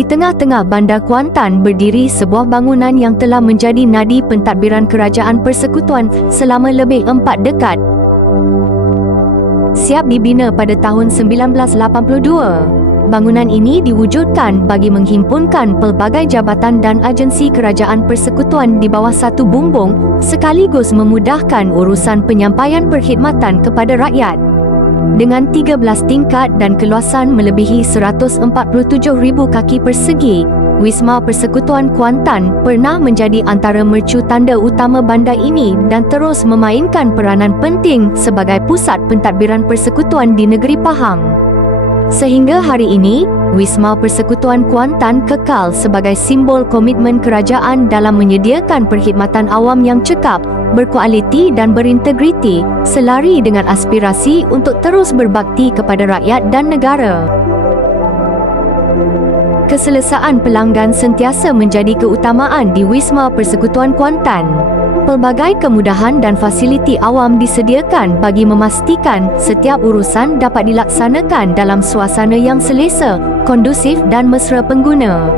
Di tengah-tengah bandar Kuantan berdiri sebuah bangunan yang telah menjadi nadi pentadbiran Kerajaan Persekutuan selama lebih 4 dekad. Siap dibina pada tahun 1982, bangunan ini diwujudkan bagi menghimpunkan pelbagai jabatan dan agensi Kerajaan Persekutuan di bawah satu bumbung, sekaligus memudahkan urusan penyampaian perkhidmatan kepada rakyat. Dengan 13 tingkat dan keluasan melebihi 147,000 kaki persegi, Wisma Persekutuan Kuantan pernah menjadi antara mercu tanda utama bandar ini dan terus memainkan peranan penting sebagai pusat pentadbiran persekutuan di negeri Pahang. Sehingga hari ini, Wisma Persekutuan Kuantan kekal sebagai simbol komitmen kerajaan dalam menyediakan perkhidmatan awam yang cekap, berkualiti dan berintegriti, selari dengan aspirasi untuk terus berbakti kepada rakyat dan negara. Keselesaan pelanggan sentiasa menjadi keutamaan di Wisma Persekutuan Kuantan. Pelbagai kemudahan dan fasiliti awam disediakan bagi memastikan setiap urusan dapat dilaksanakan dalam suasana yang selesa, kondusif dan mesra pengguna.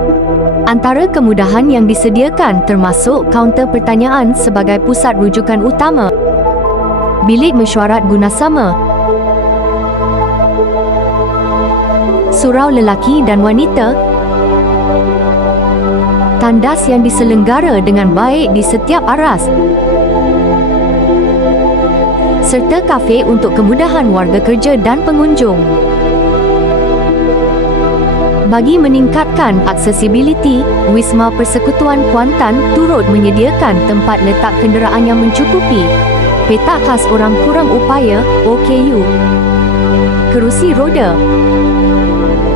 Antara kemudahan yang disediakan termasuk kaunter pertanyaan sebagai pusat rujukan utama, bilik mesyuarat gunasama, surau lelaki dan wanita, tandas yang diselenggara dengan baik di setiap aras, serta kafe untuk kemudahan warga kerja dan pengunjung. Bagi meningkatkan aksesibiliti, Wisma Persekutuan Kuantan turut menyediakan tempat letak kenderaan yang mencukupi, petak khas orang kurang upaya (OKU), kerusi roda,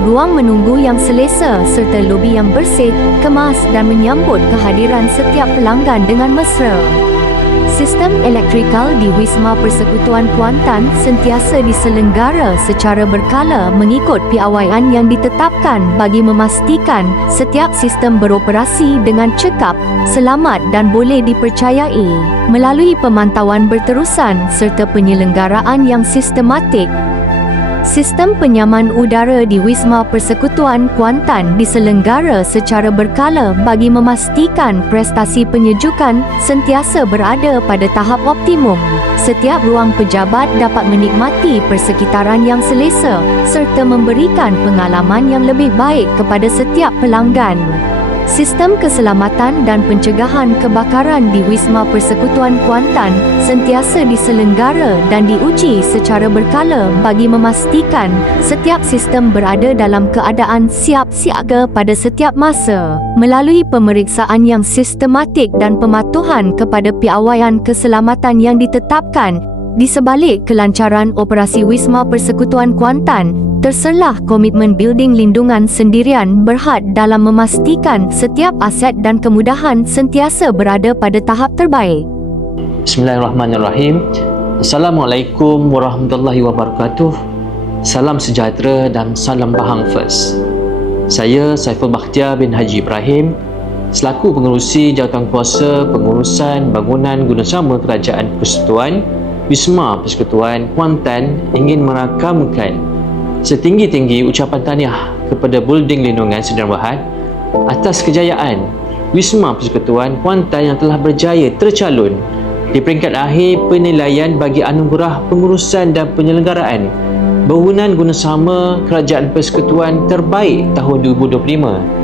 ruang menunggu yang selesa serta lobi yang bersih, kemas dan menyambut kehadiran setiap pelanggan dengan mesra. Sistem elektrikal di Wisma Persekutuan Kuantan sentiasa diselenggara secara berkala mengikut piawaian yang ditetapkan bagi memastikan setiap sistem beroperasi dengan cekap, selamat dan boleh dipercayai. Melalui pemantauan berterusan serta penyelenggaraan yang sistematik, sistem penyaman udara di Wisma Persekutuan Kuantan diselenggara secara berkala bagi memastikan prestasi penyejukan sentiasa berada pada tahap optimum. Setiap ruang pejabat dapat menikmati persekitaran yang selesa serta memberikan pengalaman yang lebih baik kepada setiap pelanggan. Sistem keselamatan dan pencegahan kebakaran di Wisma Persekutuan Kuantan sentiasa diselenggara dan diuji secara berkala bagi memastikan setiap sistem berada dalam keadaan siap siaga pada setiap masa. Melalui pemeriksaan yang sistematik dan pematuhan kepada piawaian keselamatan yang ditetapkan, di sebalik kelancaran operasi Wisma Persekutuan Kuantan, terserlah komitmen Building Lindungan Sendirian Berhad dalam memastikan setiap aset dan kemudahan sentiasa berada pada tahap terbaik. Bismillahirrahmanirrahim. Assalamualaikum warahmatullahi wabarakatuh. Salam sejahtera dan salam Pahang First. Saya Saiful Bakhtiar bin Haji Ibrahim, selaku pengerusi Jawatankuasa Pengurusan Bangunan Gunasama Kerajaan Persekutuan Wisma Persekutuan Kuantan, ingin merakamkan setinggi-tinggi ucapan tahniah kepada Building Lindungan Sendirian Berhad atas kejayaan Wisma Persekutuan Kuantan yang telah berjaya tercalon di peringkat akhir penilaian bagi anugerah pengurusan dan penyelenggaraan bangunan gunasama Kerajaan Persekutuan terbaik tahun 2025.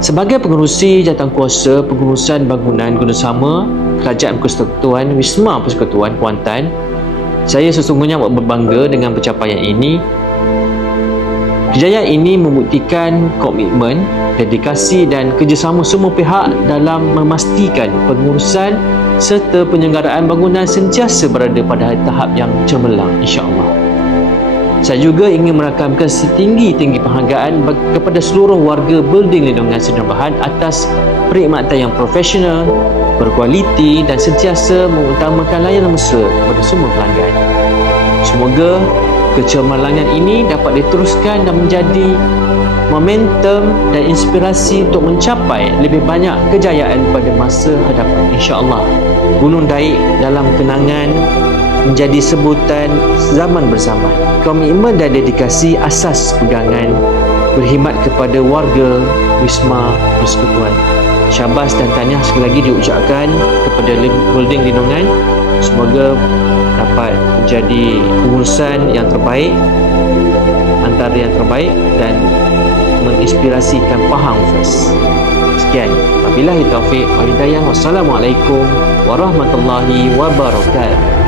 Sebagai pengerusi Jawatankuasa Pengurusan Bangunan Gunasama Kerajaan Persekutuan Wisma Persekutuan Kuantan, saya sesungguhnya berbangga dengan pencapaian ini. Kejayaan ini membuktikan komitmen, dedikasi dan kerjasama semua pihak dalam memastikan pengurusan serta penyelenggaraan bangunan sentiasa berada pada tahap yang cemerlang, insya-Allah. Saya juga ingin merakamkan setinggi-tinggi penghargaan kepada seluruh warga Building Lindungan Sendirian Berhad atas perkhidmatan yang profesional, berkualiti dan sentiasa mengutamakan layanan mesra kepada semua pelanggan. Semoga kecemerlangan ini dapat diteruskan dan menjadi momentum dan inspirasi untuk mencapai lebih banyak kejayaan pada masa hadapan, insya-Allah. Gunung Daik dalam kenangan menjadi sebutan zaman bersama. Komitmen dan dedikasi asas pegangan berkhidmat kepada warga Wisma Persekutuan. Syabas dan tahniah sekali lagi diucapkan kepada Building Lindungan. Semoga dapat menjadi pengurusan yang terbaik, antara yang terbaik, dan menginspirasikan Pahang First. Sekian. Wabillahi taufiq wal hidayah. Wassalamualaikum warahmatullahi wabarakatuh.